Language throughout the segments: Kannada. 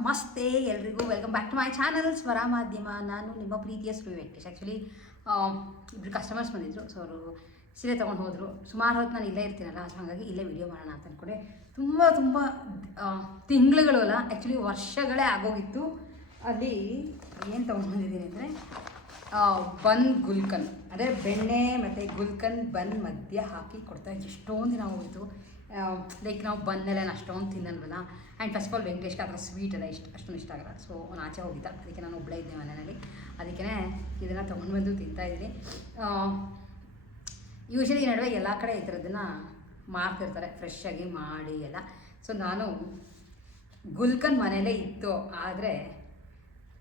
ನಮಸ್ತೆ ಎಲ್ರಿಗೂ welcome back to my channel Swara Madhyama. ನಾನು ನಿಮ್ಮ ಪ್ರೀತಿಯ ಶ್ರೀ ವೆಂಕಟೇಶ್. ಆ್ಯಕ್ಚುಲಿ ಇಬ್ಬರು ಕಸ್ಟಮರ್ಸ್ ಬಂದಿದ್ದರು, ಸೊ ಅವರು ಸೀರೆ ತೊಗೊಂಡು ಹೋದರು. ಸುಮಾರು ಹೊತ್ತು ನಾನು ಇಲ್ಲೇ ಇರ್ತೀನಲ್ಲ, ಸೊ ಹಾಗಾಗಿ ಇಲ್ಲೇ ವಿಡಿಯೋ ಮಾಡೋಣ ಅಂತ ಅಂದ್ಕೊಂಡೆ. ತುಂಬ ತಿಂಗಳುಗಳು ಅಲ್ಲ, ಆ್ಯಕ್ಚುಲಿ ವರ್ಷಗಳೇ ಆಗೋಗಿತ್ತು. ಅಲ್ಲಿ ಏನು ತೊಗೊಂಡು ಬಂದಿದ್ದೀನಿ ಅಂದರೆ ಬನ್ ಗುಲ್ಕನ್, ಅದೇ ಬೆಣ್ಣೆ ಮತ್ತು ಗುಲ್ಕನ್ ಬನ್ ಮಧ್ಯ ಹಾಕಿ ಕೊಡ್ತಾ ಎಷ್ಟೊಂದು ದಿನ ಹೋಗಿತ್ತು. ಲೈಕ್ ನಾವು ಬನ್ನೆಲ್ಲ ಅಷ್ಟೊಂದು ತಿನ್ನಲ್ವಲ್ಲ. ಆ್ಯಂಡ್ ಫಸ್ಟ್ ಆಫ್ ಆಲ್ ವೆಂಕಟೇಶ್ಗೆ ಅದರ ಸ್ವೀಟ್ ಎಲ್ಲ ಅಷ್ಟೊಂದು ಇಷ್ಟ ಆಗಲ್ಲ. ಸೊ ಅವ್ನು ಆಚೆ ಹೋಗಿದ್ದ, ಅದಕ್ಕೆ ನಾನು ಒಬ್ಬಳೇ ಇದ್ದೆ ಮನೆಯಲ್ಲಿ. ಅದಕ್ಕೆ ಇದನ್ನು ತೊಗೊಂಡು ಬಂದು ತಿಂತಾಯಿದ್ದೀನಿ. ಯೂಶ್ವಲಿ ಈ ನಡುವೆ ಎಲ್ಲ ಕಡೆ ಈ ಥರದನ್ನು ಮಾರ್ತಿರ್ತಾರೆ, ಫ್ರೆಶ್ ಆಗಿ ಮಾಡಿ ಎಲ್ಲ. ಸೊ ನಾನು ಗುಲ್ಕನ್ ಮನೇಲೇ ಇತ್ತು, ಆದರೆ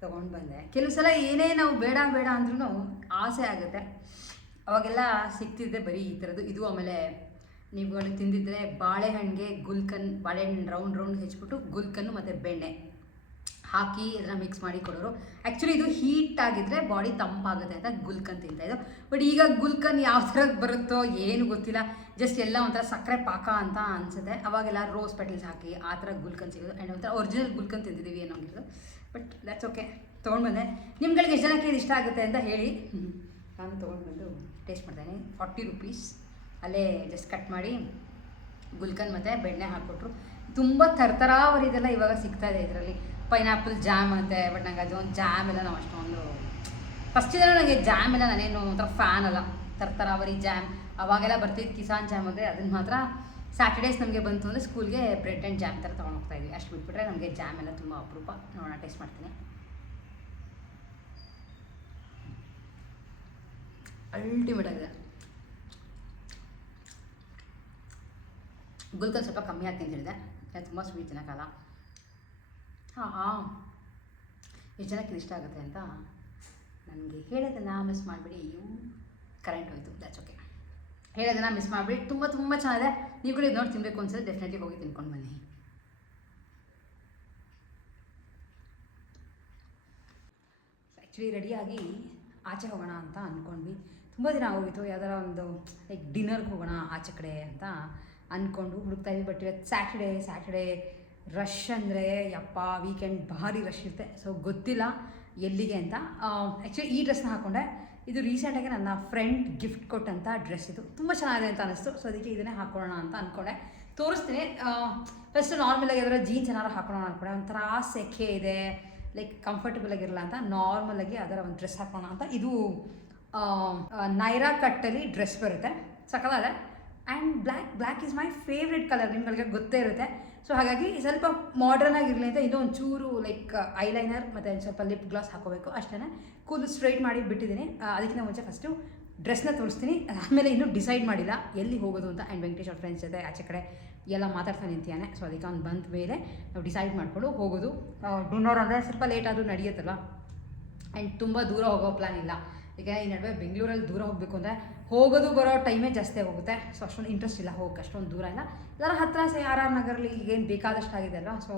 ತೊಗೊಂಡು ಬಂದೆ. ಕೆಲವು ಸಲ ಏನೇ ನಾವು ಬೇಡ ಅಂದ್ರೂ ಆಸೆ ಆಗುತ್ತೆ. ಅವಾಗೆಲ್ಲ ಸಿಗ್ತಿದ್ದೆ ಬರೀ ಈ ಥರದ್ದು. ಇದು ಆಮೇಲೆ ನೀವುಗಳು ತಿಂದಿದ್ರೆ ಬಾಳೆಹಣ್ಣಿಗೆ ಗುಲ್ಕನ್, ಬಾಳೆಹಣ್ಣು ರೌಂಡ್ ಹೆಚ್ಚಿಬಿಟ್ಟು ಗುಲ್ಕನ್ನು ಮತ್ತು ಬೆಣ್ಣೆ ಹಾಕಿ ಅದನ್ನು ಮಿಕ್ಸ್ ಮಾಡಿ ಕೊಡೋರು. ಆ್ಯಕ್ಚುಲಿ ಇದು ಹೀಟ್ ಆಗಿದ್ದರೆ ಬಾಡಿ ತಂಪಾಗುತ್ತೆ ಅಂತ ಗುಲ್ಕನ್ ತಿಂತಾಯಿದ್ದು. ಬಟ್ ಈಗ ಗುಲ್ಕನ್ ಯಾವ ಥರದ್ದು ಬರುತ್ತೋ ಏನು ಗೊತ್ತಿಲ್ಲ, ಜಸ್ಟ್ ಎಲ್ಲ ಒಂಥರ ಸಕ್ಕರೆ ಪಾಕ ಅಂತ ಅನಿಸುತ್ತೆ. ಅವಾಗೆಲ್ಲ ರೋಸ್ ಪೆಟಲ್ಸ್ ಹಾಕಿ ಆ ಥರ ಗುಲ್ಕನ್ ಸಿಗೋದು. ಆ್ಯಂಡ್ ಒಂಥರ ಒರಿಜಿನಲ್ ಗುಲ್ಕನ್ ತಿಂದಿದ್ದೀವಿ ಏನೋ ಆಗಿರೋದು. ಬಟ್ ದ್ಯಾಟ್ಸ್ ಓಕೆ, ತೊಗೊಂಡು ಬಂದೆ. ನಿಮ್ಗಳಿಗೆ ಎಷ್ಟು ಜನಕ್ಕೆ ಇದು ಇಷ್ಟ ಆಗುತ್ತೆ ಅಂತ ಹೇಳಿ. ನಾನು ತೊಗೊಂಡು ಬಂದು ಟೇಸ್ಟ್ ಮಾಡ್ತೇನೆ. 40 ರೂಪೀಸ್ ಅಲ್ಲೇ ಜಸ್ಟ್ ಕಟ್ ಮಾಡಿ ಗುಲ್ಕನ್ ಮತ್ತು ಬೆಣ್ಣೆ ಹಾಕ್ಕೊಟ್ರು. ತುಂಬ ತರತರಾವರಿದೆಲ್ಲ ಇವಾಗ ಸಿಗ್ತಾಯಿದೆ ಇದರಲ್ಲಿ. ಪೈನಾಪಲ್ ಜಾಮ್ ಅಂತೆ, ಬಟ್ ನಂಗೆ ಅದು ಒಂದು ಜಾಮ್ ಎಲ್ಲ ನಾವು ಅಷ್ಟೊಂದು ಫಸ್ಟಿಂದಲೂ ನನಗೆ ಜಾಮ್ ಎಲ್ಲ ನಾನೇನು ಒಂಥರ ಫ್ಯಾನ್ ಅಲ್ಲ. ತರತರಾವರಿ ಜಾಮ್ ಅವಾಗೆಲ್ಲ ಬರ್ತಿದ್ದು, ಕಿಸಾನ್ ಜಾಮ್ ಅಂದರೆ ಅದನ್ನು ಮಾತ್ರ ಸ್ಯಾಟರ್ಡೇಸ್ ನಮಗೆ ಬಂತು ಅಂದರೆ ಸ್ಕೂಲ್ಗೆ ಬ್ರೆಡ್ ಆ್ಯಂಡ್ ಜಾಮ್ ಥರ ತೊಗೊಂಡು ಹೋಗ್ತಾಯಿದ್ವಿ. ಅಷ್ಟು ಬಿಟ್ಬಿಟ್ರೆ ನಮಗೆ ಜಾಮ್ ಎಲ್ಲ ತುಂಬ ಅಪರೂಪ. ನೋಡೋಣ, ಟೇಸ್ಟ್ ಮಾಡ್ತೀನಿ. ಅಲ್ಟಿಮೇಟ್ ಆಗಿದೆ. ಗುಲ್ಕನ್ ಸ್ವಲ್ಪ ಕಮ್ಮಿ ಹಾಕಿ ತಿಂತಿದ್ದೆ, ತುಂಬ ಸ್ವೀಟ್ ತಿನ್ನೋಕ್ಕಲ್ಲ. ಎಷ್ಟು ಜನಕ್ಕೆ ಇಷ್ಟ ಆಗುತ್ತೆ ಅಂತ ನನಗೆ ಹೇಳೋದನ್ನು ಮಿಸ್ ಮಾಡಿಬಿಡಿ. ಕರೆಂಟ್ ಹೋಯಿತು, ದ್ಯಾಟ್ಸ್ ಓಕೆ. ಹೇಳೋದನ್ನು ಮಿಸ್ ಮಾಡಿಬಿಡಿ. ತುಂಬ ಚೆನ್ನಾಗಿದೆ. ನೀವು ಕೂಡ ಇದು ನೋಡಿ ತಿನ್ನಬೇಕು ಅನ್ಸಿದ್ರೆ ಡೆಫಿನೆಟ್ಲಿ ಹೋಗಿ ತಿನ್ಕೊಂಡು ಬನ್ನಿ. ಆ್ಯಕ್ಚುಲಿ ರೆಡಿಯಾಗಿ ಆಚೆ ಹೋಗೋಣ ಅಂತ ಅಂದ್ಕೊಂಡ್ವಿ. ತುಂಬ ದಿನ ಹೋಗಿತ್ತು, ಯಾವ್ದಾರ ಒಂದು ಲೈಕ್ ಡಿನ್ನರ್ಗೆ ಹೋಗೋಣ ಆಚೆ ಕಡೆ ಅಂತ ಅಂದ್ಕೊಂಡು ಹುಡುಕ್ತಾ ಇದ್ವಿ. ಬಟ್ ಇವತ್ತು ಸ್ಯಾಟರ್ಡೇ ರಶ್ ಅಂದರೆ ಯಪ್ಪ, ವೀಕೆಂಡ್ ಭಾರಿ ರಶ್ ಇರುತ್ತೆ. ಸೊ ಗೊತ್ತಿಲ್ಲ ಎಲ್ಲಿಗೆ ಅಂತ. ಆ್ಯಕ್ಚುಲಿ ಈ ಡ್ರೆಸ್ನ ಹಾಕ್ಕೊಂಡೆ. ಇದು ರೀಸೆಂಟಾಗಿ ನನ್ನ ಫ್ರೆಂಡ್ ಗಿಫ್ಟ್ ಕೊಟ್ಟಂಥ ಡ್ರೆಸ್. ಇದು ತುಂಬ ಚೆನ್ನಾಗಿದೆ ಅಂತ ಅನ್ನಿಸ್ತು. ಸೊ ಅದಕ್ಕೆ ಇದನ್ನೇ ಹಾಕೊಳ್ಳೋಣ ಅಂತ ಅಂದ್ಕೊಂಡೆ. ತೋರಿಸ್ತೀನಿ. ಫಸ್ಟ್ ನಾರ್ಮಲಾಗಿ ಯಾವ್ದಾರ ಜೀನ್ಸ್ ಏನಾರು ಹಾಕೊಳ್ಳೋಣ ಅಂದ್ಕೊಂಡೆ. ಒಂಥರ ಸೆಕೆ ಇದೆ, ಲೈಕ್ ಕಂಫರ್ಟಬಲ್ ಆಗಿರಲ್ಲ ಅಂತ ನಾರ್ಮಲಾಗಿ ಅದರ ಒಂದು ಡ್ರೆಸ್ ಹಾಕೋಣ ಅಂತ. ಇದು ನೈರಾ ಕಟ್ಟಲ್ಲಿ ಡ್ರೆಸ್ ಬರುತ್ತೆ, ಸಕ್ಕತ್ತಾಗಿದೆ. And black is my favourite colour, ನಿಮ್ಗಳಿಗೆ ಗೊತ್ತೇ ಇರುತ್ತೆ. ಸೊ ಹಾಗಾಗಿ ಸ್ವಲ್ಪ ಮಾಡರ್ನ್ ಆಗಿರಲಿ ಅಂತ ಇನ್ನೂ ಒಂದು ಚೂರು ಲೈಕ್ ಐಲೈನರ್ ಮತ್ತು ಸ್ವಲ್ಪ ಲಿಪ್ ಗ್ಲಾಸ್ ಹಾಕೋಬೇಕು ಅಷ್ಟೇ. ಕೂದಲು ಸ್ಟ್ರೈಟ್ ಮಾಡಿ ಬಿಟ್ಟಿದ್ದೀನಿ. ಅದಕ್ಕಿಂತ ಮುಂಚೆ ಫಸ್ಟು ಡ್ರೆಸ್ನ ತೋರಿಸ್ತೀನಿ. ಆಮೇಲೆ ಇನ್ನೂ ಡಿಸೈಡ್ ಮಾಡಿಲ್ಲ ಎಲ್ಲಿ ಹೋಗೋದು ಅಂತ. ಆ್ಯಂಡ್ ವೆಂಕಟೇಶ್ ಅವ್ರ ಫ್ರೆಂಡ್ಸ್ ಜೊತೆ ಆಚೆ ಕಡೆ ಎಲ್ಲ ಮಾತಾಡ್ತಾ ನಿಂತಿಯಾನೆ. ಸೊ ಅದಕ್ಕೆ ಅವ್ನು ಬಂದ ಮೇಲೆ ನಾವು ಡಿಸೈಡ್ ಮಾಡಿಕೊಂಡು ಹೋಗೋದು. ಡಿನ್ನರ್ ಅಂದರೆ ಸ್ವಲ್ಪ ಲೇಟ್ ಆದರೂ ನಡೆಯುತ್ತಲ್ಲ. ಆ್ಯಂಡ್ ತುಂಬ ದೂರ ಹೋಗೋ ಪ್ಲ್ಯಾನ್ ಇಲ್ಲ. ಈಗ ಈ ನಡುವೆ ಬೆಂಗಳೂರಲ್ಲಿ ದೂರ ಹೋಗಬೇಕು ಅಂದರೆ ಹೋಗೋದು ಬರೋ ಟೈಮೇ ಜಾಸ್ತಿ ಹೋಗುತ್ತೆ. ಸೊ ಅಷ್ಟೊಂದು ಇಂಟ್ರೆಸ್ಟ್ ಇಲ್ಲ ಹೋಗೋಕ್ಕೆ, ಅಷ್ಟೊಂದು ದೂರ ಇಲ್ಲ. ಇದರ ಹತ್ತಿರ ಆರ್ ಆರ್ ನಗರಲ್ಲಿ ಈಗೇನು ಬೇಕಾದಷ್ಟು ಆಗಿದೆ ಅಲ್ವಾ. ಸೊ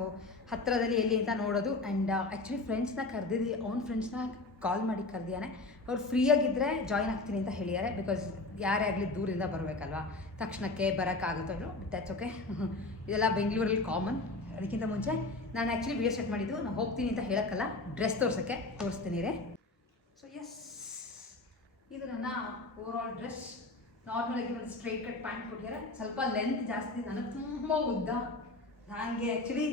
ಹತ್ತಿರದಲ್ಲಿ ಎಲ್ಲಿ ಅಂತ ನೋಡೋದು. ಆ್ಯಂಡ್ ಆ್ಯಕ್ಚುಲಿ ಫ್ರೆಂಡ್ಸ್ನ ಕರೆದಿದ್ವಿ. ಅವ್ನ ಫ್ರೆಂಡ್ಸ್ನ ಕಾಲ್ ಮಾಡಿ ಕರೆದಿಯಾನೆ. ಅವ್ರು ಫ್ರೀಯಾಗಿದ್ದರೆ ಜಾಯ್ನ್ ಆಗ್ತೀನಿ ಅಂತ ಹೇಳಿದ್ದಾರೆ. ಬಿಕಾಸ್ ಯಾರೇ ಆಗಲಿ ದೂರಿಂದ ಬರಬೇಕಲ್ವಾ, ತಕ್ಷಣಕ್ಕೆ ಬರೋಕ್ಕಾಗುತ್ತೋ ಇಲ್ಲೋ. That's okay. ಇದೆಲ್ಲ ಬೆಂಗಳೂರಲ್ಲಿ ಕಾಮನ್. ಅದಕ್ಕಿಂತ ಮುಂಚೆ ನಾನು ಆ್ಯಕ್ಚುಲಿ ವಿಡಿಯೋ ಸೆಟ್ ಮಾಡಿದ್ದು ನಾನು ಹೋಗ್ತೀನಿ ಅಂತ ಹೇಳೋಕ್ಕಲ್ಲ, ಡ್ರೆಸ್ ತೋರಿಸ್ತೀನಿ ರೀ. ಸೊ ಎಸ್, ಇದು ನನ್ನ ಓವರಾಲ್ ಡ್ರೆಸ್. ನಾರ್ಮಲಾಗಿ ಒಂದು ಸ್ಟ್ರೈಟ್ ಕಟ್ ಪ್ಯಾಂಟ್ ಕೊಟ್ಟಿದ್ದಾರೆ. ಸ್ವಲ್ಪ ಲೆಂತ್ ಜಾಸ್ತಿ, ನನಗೆ ತುಂಬ ಉದ್ದ. ನನಗೆ ಆ್ಯಕ್ಚುಲಿ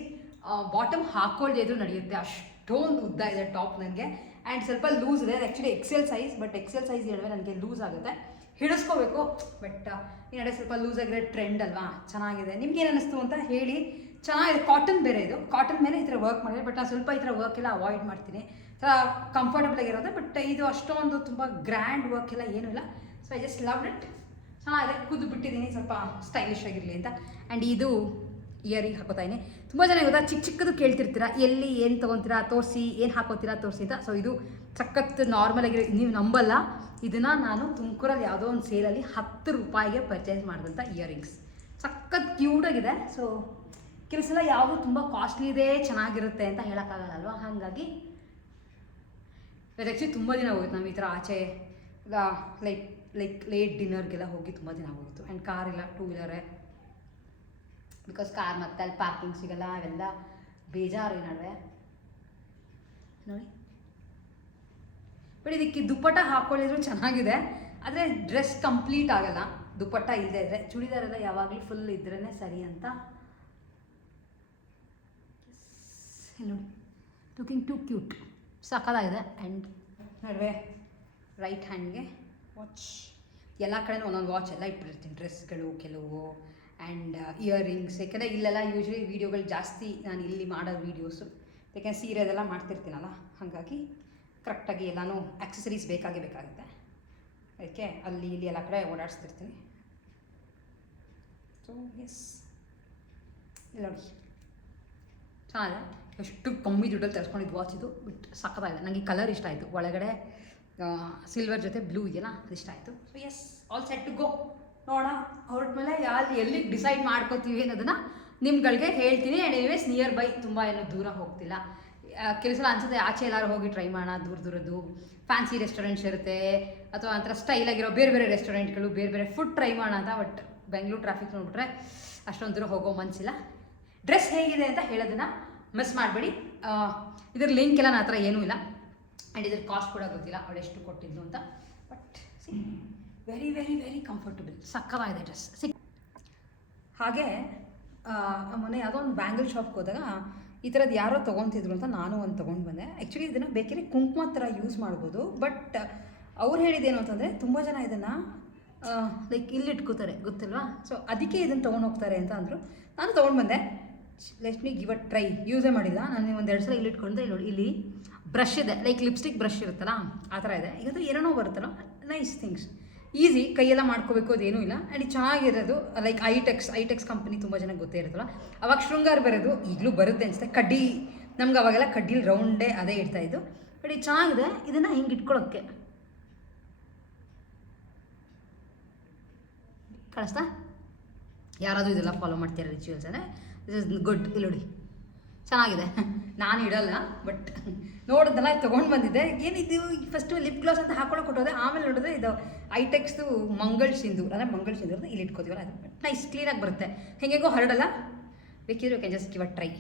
ಬಾಟಮ್ ಹಾಕ್ಕೊಳ್ಳದೆ ಇದ್ರೂ ನಡೆಯುತ್ತೆ, ಅಷ್ಟೊಂದು ಉದ್ದ ಇದೆ ಟಾಪ್ ನನಗೆ. ಆ್ಯಂಡ್ ಸ್ವಲ್ಪ ಲೂಸ್ ಇದೆ. Actually XL size, but XL size ಹೇಳಿದ್ರೆ ನನಗೆ ಲೂಸ್ ಆಗುತ್ತೆ, ಹಿಡಿಸ್ಕೋಬೇಕು. ಬಟ್ ಈ ನಡೆ ಸ್ವಲ್ಪ ಲೂಸ್ ಆಗಿರೋ ಟ್ರೆಂಡ್ ಅಲ್ವಾ, ಚೆನ್ನಾಗಿದೆ. ನಿಮ್ಗೆ ಏನು ಅನ್ನಿಸ್ತು ಅಂತ ಹೇಳಿ. ಚೆನ್ನಾಗಿದೆ, ಕಾಟನ್ ಬೇರೆ ಇದು. ಕಾಟನ್ ಮೇಲೆ ಈ ಥರ ವರ್ಕ್ ಮಾಡಿದೆ. ಬಟ್ ನಾನು ಸ್ವಲ್ಪ ಈ ಥರ ವರ್ಕ್ ಎಲ್ಲ ಅವಾಯ್ಡ್ ಮಾಡ್ತೀನಿ. ಕಂಫರ್ಟಬಲ್ ಆಗಿರೋದು. ಬಟ್ ಇದು ಅಷ್ಟೊಂದು ತುಂಬ ಗ್ರ್ಯಾಂಡ್ ವರ್ಕ್ ಎಲ್ಲ ಏನೂ ಇಲ್ಲ. So I just love it. ಚೆನ್ನಾಗಿದೆ. ಕೂದು ಬಿಟ್ಟಿದ್ದೀನಿ ಸ್ವಲ್ಪ ಸ್ಟೈಲಿಶ್ ಆಗಿರಲಿ ಅಂತ. ಆ್ಯಂಡ್ ಇದು ಇಯರಿಂಗ್ ಹಾಕೋತಾ ಇದ್ದೀನಿ. ತುಂಬ ಜನ ಗೊತ್ತಾ, ಚಿಕ್ಕದು ಕೇಳ್ತಿರ್ತೀರಾ, ಎಲ್ಲಿ ಏನು ತೊಗೊತೀರಾ ತೋರಿಸಿ, ಏನು ಹಾಕೋತೀರಾ ತೋರಿಸಿ ಅಂತ. ಸೊ ಇದು ಸಖತ್ ನಾರ್ಮಲ್ ಆಗಿರೋ, ನೀವು ನಂಬಲ್ಲ, ಇದನ್ನು ನಾನು ತುಮಕೂರಲ್ಲಿ ಯಾವುದೋ ಒಂದು ಸೇಲಲ್ಲಿ 10 ರೂಪಾಯಿಗೆ ಪರ್ಚೇಸ್ ಮಾಡಿದಂಥ ಇಯರಿಂಗ್ಸ್. ಸಖತ್ ಕ್ಯೂಟಾಗಿದೆ. ಸೊ ಕೆಲವು ಸಲ ಯಾವುದು ತುಂಬ ಕಾಸ್ಟ್ಲಿ ಇದೆ ಚೆನ್ನಾಗಿರುತ್ತೆ ಅಂತ ಹೇಳೋಕ್ಕಾಗಲ್ಲ. ಹಾಗಾಗಿ ಇದು ಆ್ಯಕ್ಚುಲಿ ತುಂಬ ದಿನ ಹೋಗಿತ್ತು ನಾವು ಈ ಥರ ಆಚೆ ಲೈಕ್ ಲೇಟ್ ಡಿನ್ನರ್ಗೆಲ್ಲ ಹೋಗಿ ತುಂಬ ದಿನ ಹೋಗಿತ್ತು. ಆ್ಯಂಡ್ ಕಾರ್ ಇಲ್ಲ, 2 ವೀಲರೇ. ಬಿಕಾಸ್ ಕಾರ್ ಮತ್ತೆ ಅಲ್ಲಿ ಪಾರ್ಕಿಂಗ್ ಸಿಗಲ್ಲ, ಅವೆಲ್ಲ ಬೇಜಾರು ಈ ನಡುವೆ. ನೋಡಿ. ಬಟ್ ಇದಕ್ಕೆ ದುಪ್ಪಟ್ಟ ಹಾಕ್ಕೊಳ್ಳಿದ್ರು ಚೆನ್ನಾಗಿದೆ, ಆದರೆ ಡ್ರೆಸ್ ಕಂಪ್ಲೀಟ್ ಆಗಲ್ಲ ದುಪ್ಪಟ್ಟ ಇಲ್ಲದೆ ಇದ್ದರೆ. ಚೂಡಿದಾರೆಲ್ಲ ಯಾವಾಗಲೂ ಫುಲ್ ಇದ್ರೇ ಸರಿ ಅಂತ. ನೋಡಿ, ಲುಕಿಂಗ್ ಟು ಕ್ಯೂಟ್, ಸಕ್ಕತ್ತಾಗಿದೆ. ಆ್ಯಂಡ್ ನಡುವೆ ರೈಟ್ ಹ್ಯಾಂಡ್ಗೆ ವಾಚ್, ಎಲ್ಲ ಕಡೆನೂ ಒಂದೊಂದು ವಾಚ್ ಎಲ್ಲ ಇಟ್ಬಿಟ್ಟಿರ್ತೀನಿ, ಡ್ರೆಸ್ಗಳು ಕೆಲವು ಆ್ಯಂಡ್ ಇಯರಿಂಗ್ಸ್. ಯಾಕೆಂದರೆ ಇಲ್ಲೆಲ್ಲ ಯೂಶ್ವಲಿ ವೀಡಿಯೋಗಳು ಜಾಸ್ತಿ ನಾನು ಇಲ್ಲಿ ಮಾಡೋ ವೀಡಿಯೋಸು, ಯಾಕೆಂದರೆ ಸೀರೆ ಅದೆಲ್ಲ ಮಾಡ್ತಿರ್ತೀನಲ್ಲ, ಹಾಗಾಗಿ ಕರೆಕ್ಟಾಗಿ ಎಲ್ಲನೂ ಆಕ್ಸೆಸರೀಸ್ ಬೇಕಾಗುತ್ತೆ. ಅದಕ್ಕೆ ಅಲ್ಲಿ ಇಲ್ಲಿ ಎಲ್ಲ ಕಡೆ ಓಡಾಡಿಸ್ತಿರ್ತೀನಿ. ಸೊ ಎಸ್, ಇಲ್ಲ ನೋಡಿ ಚೆನ್ನಾಗಿದೆ. ಎಷ್ಟು ಕಮ್ಮಿ ದುಡ್ಡಲ್ಲಿ ತರಿಸ್ಕೊಂಡಿದ್ದು ವಾಚ್ ಇದು, ಬಟ್ ಸಕ್ಕತ್ತಾಗಿದೆ. ನನಗೆ ಕಲರ್ ಇಷ್ಟ ಆಯಿತು, ಒಳಗಡೆ ಸಿಲ್ವರ್ ಜೊತೆ ಬ್ಲೂ ಇದೆಯಲ್ಲ ಅದು ಇಷ್ಟ ಆಯಿತು. So yes, all set to go. ನೋಡೋಣ ಹೊರಟ್ಮೇಲೆ ಎಲ್ಲಿಗೆ ಡಿಸೈಡ್ ಮಾಡ್ಕೋತೀವಿ ಅನ್ನೋದನ್ನು ನಿಮ್ಗಳಿಗೆ ಹೇಳ್ತೀನಿ. ಆ್ಯಂಡ್ ಎನಿವೇಸ್ ನಿಯರ್ ಬೈ, ತುಂಬ ಏನೂ ದೂರ ಹೋಗ್ತಿಲ್ಲ. ಕೆಲವು ಸಲ ಅನ್ಸುತ್ತೆ ಆಚೆ ಎಲ್ಲರೂ ಹೋಗಿ ಟ್ರೈ ಮಾಡೋಣ, ದೂರದ್ದು ಫ್ಯಾನ್ಸಿ ರೆಸ್ಟೋರೆಂಟ್ಸ್ ಇರುತ್ತೆ, ಅಥವಾ ಒಂಥರ ಸ್ಟೈಲಾಗಿರೋ ಬೇರೆ ಬೇರೆ ರೆಸ್ಟೋರೆಂಟ್ಗಳು, ಬೇರೆ ಬೇರೆ ಫುಡ್ ಟ್ರೈ ಮಾಡೋಣ ಅಂತ. ಬಟ್ ಬೆಂಗಳೂರು ಟ್ರಾಫಿಕ್ ನೋಡಿಬಿಟ್ರೆ ಅಷ್ಟೊಂದು ದೂರ ಹೋಗೋ ಮನಸ್ಸಿಲ್ಲ. ಡ್ರೆಸ್ ಹೇಗಿದೆ ಅಂತ ಹೇಳೋದನ್ನು ಮಿಸ್ ಮಾಡಬೇಡಿ. ಇದ್ರ ಲಿಂಕ್ ಎಲ್ಲ ನನ್ನ ಹತ್ರ ಏನೂ ಇಲ್ಲ, ಆ್ಯಂಡ್ ಇದ್ರ ಕಾಸ್ಟ್ ಕೂಡ ಗೊತ್ತಿಲ್ಲ ಅವಳು ಎಷ್ಟು ಕೊಟ್ಟಿದ್ದು ಅಂತ. But C, very very very comfortable, ಸಕ್ಕತ್ತಾಗಿದೆ ಡ್ರೆಸ್. ಹಾಗೆ ಮೊನ್ನೆ ಯಾವುದೋ ಒಂದು ಬ್ಯಾಂಗಲ್ ಶಾಪ್ಗೆ ಹೋದಾಗ ಈ ಥರದ್ದು ಯಾರೋ ತೊಗೊತಿದ್ರು ಅಂತ ನಾನು ಒಂದು ತೊಗೊಂಡು ಬಂದೆ. ಆ್ಯಕ್ಚುಲಿ ಇದನ್ನು ಬೇಕಿದ್ರೆ ಕುಂಕುಮ ಥರ ಯೂಸ್ ಮಾಡ್ಬೋದು. ಬಟ್ ಅವ್ರು ಹೇಳಿದ್ದೇನು ಅಂತಂದರೆ ತುಂಬ ಜನ ಇದನ್ನು ಲೈಕ್ ಇಲ್ಲಿ ಇಟ್ಕೋತಾರೆ, ಗೊತ್ತಿಲ್ವಾ? ಸೊ ಅದಕ್ಕೆ ಇದನ್ನು ತೊಗೊಂಡು ಹೋಗ್ತಾರೆ ಅಂತ ಅಂದರು. ನಾನು ತೊಗೊಂಡು ಬಂದೆ. Let me give a try. ಯೂಸೇ ಮಾಡಿಲ್ಲ ನಾನು, ಒಂದೆರಡು ಸಲ ಇಲ್ಲಿ ಇಟ್ಕೊಂಡೆ. ನೋಡಿ, ಇಲ್ಲಿ ಬ್ರಷ್ ಇದೆ, ಲೈಕ್ ಲಿಪ್ಸ್ಟಿಕ್ ಬ್ರಷ್ ಇರುತ್ತಲ್ಲ ಆ ಥರ ಇದೆ. ಈಗ ಏನೇನೋ ಬರುತ್ತಲ್ಲ, ನೈಸ್ ಥಿಂಗ್ಸ್, ಈಸಿ, ಕೈಯೆಲ್ಲ ಮಾಡ್ಕೋಬೇಕು ಅದೇನೂ ಇಲ್ಲ. ಆ್ಯಂಡ್ ಇದು ಚೆನ್ನಾಗಿರೋದು. ಲೈಕ್ ಐಟೆಕ್ಸ್ ಕಂಪನಿ ತುಂಬ ಜನಕ್ಕೆ ಗೊತ್ತೇ ಇರುತ್ತಲ್ಲ. ಅವಾಗ ಶೃಂಗಾರ್ ಬರೋದು, ಈಗಲೂ ಬರುತ್ತೆ ಅನಿಸುತ್ತೆ. ಕಡ್ಡಿ, ನಮ್ಗೆ ಅವಾಗೆಲ್ಲ ಕಡ್ಡಿಲಿ ರೌಂಡೇ ಅದೇ ಇರ್ತಾಯಿದ್ದು. ಬಟ್ ಇದು ಚೆನ್ನಾಗಿದೆ. ಇದನ್ನು ಹಿಂಗೆ ಇಟ್ಕೊಳ್ಳೋಕ್ಕೆ ಕಳಿಸ್ತಾ, ಯಾರಾದರೂ ಇದೆಲ್ಲ ಫಾಲೋ ಮಾಡ್ತೀರಾ ರಿಚುವಲ್ಸ್ ಅಂದರೆ ದಿಸ್ ಇಸ್ ಗುಡ್. ಇಲ್ಲಿ ನೋಡಿ, ಚೆನ್ನಾಗಿದೆ. ನಾನು ಇಡಲ್ಲ, ಬಟ್ ನೋಡಿದ್ದೆಲ್ಲ ತೊಗೊಂಡು ಬಂದಿದ್ದೆ. ಏನಿದು, ಫಸ್ಟು ಲಿಪ್ ಗ್ಲಾಸ್ ಅಂತ ಹಾಕೊಳ್ಳೋಕೆ ಕೊಟ್ಟೋದೆ. ಆಮೇಲೆ ನೋಡಿದ್ರೆ ಇದು ಐಟೆಕ್ಸ್ದು ಮಂಗಳ್ ಸಿಂಧೂರ್, ಅಂದರೆ ಮಂಗಳ್ ಸಿಂಧೂರ್ ಇಲ್ಲಿ ಇಟ್ಕೋತೀವಲ್ಲ, ಅದು ನೈಸ್ ಕ್ಲೀನಾಗಿ ಬರುತ್ತೆ, ಹೆಂಗೆಗೋ ಹರಡಲ್ಲ. ಬೇಕಿದ್ರೆ you can just give a try.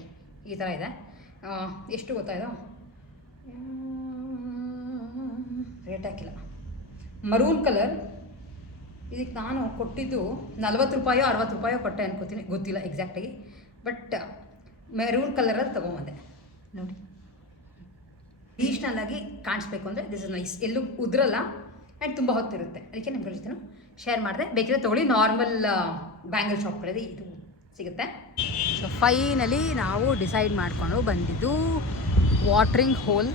ಈ ಥರ ಇದೆ. ಎಷ್ಟು ಗೊತ್ತಾಯಿತು, ರೇಟ್ ಹಾಕಿಲ್ಲ. Maroon colour. ಇದಕ್ಕೆ ನಾನು ಕೊಟ್ಟಿದ್ದು 40 ರೂಪಾಯೋ 60 ರೂಪಾಯೋ ಕೊಟ್ಟೆ ಅನ್ಕೋತೀನಿ, ಗೊತ್ತಿಲ್ಲ ಎಕ್ಸಾಕ್ಟಾಗಿ. ಬಟ್ ಮೆರೂನ್ ಕಲರಲ್ಲಿ ತೊಗೊಂಬಂದೆ. ನೋಡಿ, ಟ್ರೆಡಿಷ್ನಲ್ಲಾಗಿ ಕಾಣಿಸ್ಬೇಕು ಅಂದರೆ ದಿಸ್ ಇಸ್ ನೈಸ್. ಎಲ್ಲೂ ಉದ್ರಲ್ಲ ಆ್ಯಂಡ್ ತುಂಬ ಹೊತ್ತಿರುತ್ತೆ. ಅದಕ್ಕೆ ನಿಮ್ಗೆ ಜೊತೆ ಶೇರ್ ಮಾಡಿದೆ. ಬೇಕಿದ್ರೆ ತೊಗೊಳ್ಳಿ, ನಾರ್ಮಲ್ ಬ್ಯಾಂಗಲ್ ಶಾಪ್ಗಳಲ್ಲಿ ಇದು ಸಿಗುತ್ತೆ. ಸೊ ಫೈನಲಿ ನಾವು ಡಿಸೈಡ್ ಮಾಡಿಕೊಂಡು ಬಂದಿದ್ದು ವಾಟ್ರಿಂಗ್ ಹೋಲ್,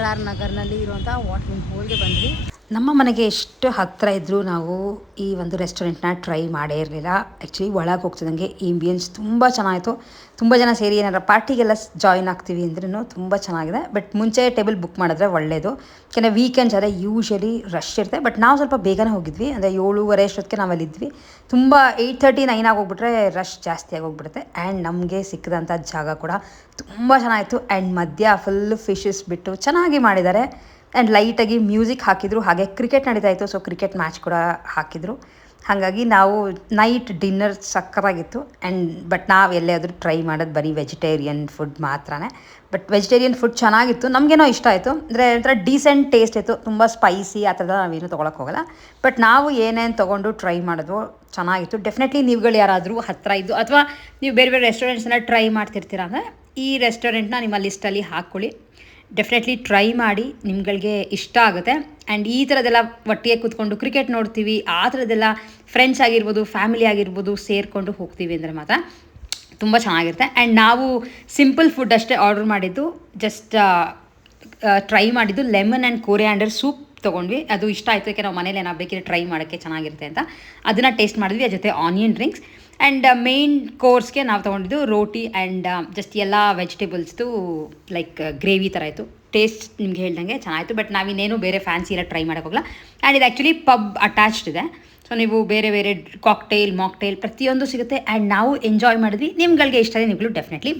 RR ನಗರ್ನಲ್ಲಿ ಇರುವಂಥ ವಾಟ್ರಿಂಗ್ ಹೋಲ್ಗೆ ಬಂದ್ವಿ. ನಮ್ಮ ಮನೆಗೆ ಎಷ್ಟು ಹತ್ತಿರ ಇದ್ದರೂ ನಾವು ಈ ಒಂದು ರೆಸ್ಟೋರೆಂಟ್ನ ಟ್ರೈ ಮಾಡೇ ಇರಲಿಲ್ಲ. ಆ್ಯಕ್ಚುಲಿ ಒಳಗೆ ಹೋಗ್ತಿದ್ದಂಗೆ ಇಂಬಿಯನ್ಸ್ ತುಂಬ ಚೆನ್ನಾಯಿತು. ತುಂಬ ಜನ ಸೇರಿ ಏನಾರ ಪಾರ್ಟಿಗೆಲ್ಲ ಜಾಯಿನ್ ಆಗ್ತೀವಿ ಅಂದ್ರೂ ತುಂಬ ಚೆನ್ನಾಗಿದೆ. ಬಟ್ ಮುಂಚೆ ಟೇಬಲ್ ಬುಕ್ ಮಾಡಿದ್ರೆ ಒಳ್ಳೆಯದು. ಯಾಕೆಂದರೆ ವೀಕೆಂಡ್ಸ್ ಆದರೆ ಯೂಶ್ವಲಿ ರಶ್ ಇರುತ್ತೆ. ಬಟ್ ನಾವು ಸ್ವಲ್ಪ ಬೇಗನೆ ಹೋಗಿದ್ವಿ, ಅಂದರೆ 7:30 ಅಷ್ಟೊತ್ತಿಗೆ ನಾವಲ್ಲಿದ್ವಿ. ತುಂಬ 8:30, 9 ಆಗೋಗ್ಬಿಟ್ರೆ ರಶ್ ಜಾಸ್ತಿ ಆಗೋಗ್ಬಿಡುತ್ತೆ. ಆ್ಯಂಡ್ ನಮಗೆ ಸಿಕ್ಕಿದಂಥ ಜಾಗ ಕೂಡ ತುಂಬ ಚೆನ್ನಾಗಿತ್ತು. ಆ್ಯಂಡ್ ಮಧ್ಯ ಫುಲ್ ಫಿಶಸ್ ಬಿಟ್ಟು ಚೆನ್ನಾಗಿ ಮಾಡಿದ್ದಾರೆ. ಆ್ಯಂಡ್ ಲೈಟಾಗಿ ಮ್ಯೂಸಿಕ್ ಹಾಕಿದರು. ಹಾಗೆ ಕ್ರಿಕೆಟ್ ನಡೀತಾ ಇತ್ತು, ಸೊ ಕ್ರಿಕೆಟ್ ಮ್ಯಾಚ್ ಕೂಡ ಹಾಕಿದರು. ಹಾಗಾಗಿ ನಾವು ನೈಟ್ ಡಿನ್ನರ್ ಸಕ್ಕತ್ತಾಗಿತ್ತು. ಬಟ್ ನಾವು ಎಲ್ಲಾದರೂ ಟ್ರೈ ಮಾಡೋದು ಬರೀ ವೆಜಿಟೇರಿಯನ್ ಫುಡ್ ಮಾತ್ರನೇ. ಬಟ್ ವೆಜಿಟೇರಿಯನ್ ಫುಡ್ ಚೆನ್ನಾಗಿತ್ತು, ನಮಗೇನೋ ಇಷ್ಟ ಆಯಿತು. ಅಂದರೆ ಒಂಥರ ಡೀಸೆಂಟ್ ಟೇಸ್ಟ್ ಇತ್ತು, ತುಂಬ ಸ್ಪೈಸಿ ಆ ಥರದ ನಾವೇನು ತೊಗೊಳಕ್ಕೆ ಹೋಗಲ್ಲ. ಬಟ್ ನಾವು ಏನೇನು ತೊಗೊಂಡು ಟ್ರೈ ಮಾಡೋದು ಚೆನ್ನಾಗಿತ್ತು. ಡೆಫಿನೆಟ್ಲಿ ನೀವುಗಳು ಯಾರಾದರೂ ಹತ್ತಿರ ಇದ್ದು ಅಥವಾ ನೀವು ಬೇರೆ ಬೇರೆ ರೆಸ್ಟೋರೆಂಟ್ಸನ್ನ ಟ್ರೈ ಮಾಡ್ತಿರ್ತೀರ ಅಂದರೆ ಈ ರೆಸ್ಟೋರೆಂಟ್ನ ನಿಮ್ಮ ಲಿಸ್ಟಲ್ಲಿ ಹಾಕ್ಕೊಳ್ಳಿ. ಡೆಫಿನೆಟ್ಲಿ ಟ್ರೈ ಮಾಡಿ, ನಿಮ್ಗಳಿಗೆ ಇಷ್ಟ ಆಗುತ್ತೆ. ಆ್ಯಂಡ್ ಈ ಥರದ್ದೆಲ್ಲ ಒಟ್ಟಿಗೆ ಕೂತ್ಕೊಂಡು ಕ್ರಿಕೆಟ್ ನೋಡ್ತೀವಿ, ಆ ಥರದ್ದೆಲ್ಲ ಫ್ರೆಂಡ್ಸ್ ಆಗಿರ್ಬೋದು, ಫ್ಯಾಮಿಲಿ ಆಗಿರ್ಬೋದು ಸೇರಿಕೊಂಡು ಹೋಗ್ತೀವಿ ಅಂದರೆ ಮಾತ್ರ ತುಂಬ ಚೆನ್ನಾಗಿರುತ್ತೆ. ಆ್ಯಂಡ್ ನಾವು ಸಿಂಪಲ್ ಫುಡ್ ಅಷ್ಟೇ ಆರ್ಡರ್ ಮಾಡಿದ್ದು. ಜಸ್ಟ್ ಟ್ರೈ ಮಾಡಿದ್ದು ಲೆಮನ್ ಆ್ಯಂಡ್ ಕೋರಿಯಾಂಡರ್ ಸೂಪ್ ತೊಗೊಂಡ್ವಿ. ಅದು ಇಷ್ಟ ಆಯಿತು, ಯಾಕೆ ನಾವು ಮನೇಲಿ ನಾವು ಬೇಕಿದ್ರೆ ಟ್ರೈ ಮಾಡೋಕ್ಕೆ ಚೆನ್ನಾಗಿರುತ್ತೆ ಅಂತ ಅದನ್ನು ಟೇಸ್ಟ್ ಮಾಡಿದ್ವಿ. ಅದ್ರ ಜೊತೆ ಆನಿಯನ್ ಡ್ರಿಂಕ್ಸ್. ಆ್ಯಂಡ್ ಮೇನ್ ಕೋರ್ಸ್ಗೆ ನಾವು ತೊಗೊಂಡಿದ್ದು ರೋಟಿ ಆ್ಯಂಡ್ ಜಸ್ಟ್ ಎಲ್ಲ ವೆಜಿಟೇಬಲ್ಸ್ದು ಲೈಕ್ ಗ್ರೇವಿ ಥರ ಇತ್ತು. ಟೇಸ್ಟ್ ನಿಮ್ಗೆ ಹೇಳ್ದಂಗೆ ಚೆನ್ನಾಯಿತು. ಬಟ್ ನಾವಿನ್ನೇನು ಬೇರೆ ಫ್ಯಾನ್ಸಿ ಎಲ್ಲ ಟ್ರೈ ಮಾಡೋಕ್ಕೋಗಲ್ಲ. ಆ್ಯಂಡ್ ಇದು ಆ್ಯಕ್ಚುಲಿ ಪಬ್ ಅಟ್ಯಾಚ್ಡ್ ಇದೆ. ಸೊ ನೀವು ಬೇರೆ ಬೇರೆ ಕಾಕ್ಟೇಲ್, ಮಾಕ್ಟೇಲ್ ಪ್ರತಿಯೊಂದು ಸಿಗುತ್ತೆ. ಆ್ಯಂಡ್ ನಾವು ಎಂಜಾಯ್ ಮಾಡಿದ್ವಿ. ನಿಮ್ಗಳಿಗೆ ಇಷ್ಟ ಇದೆ, ನೀವುಗಳು ಡೆಫಿನೆಟ್ಲಿ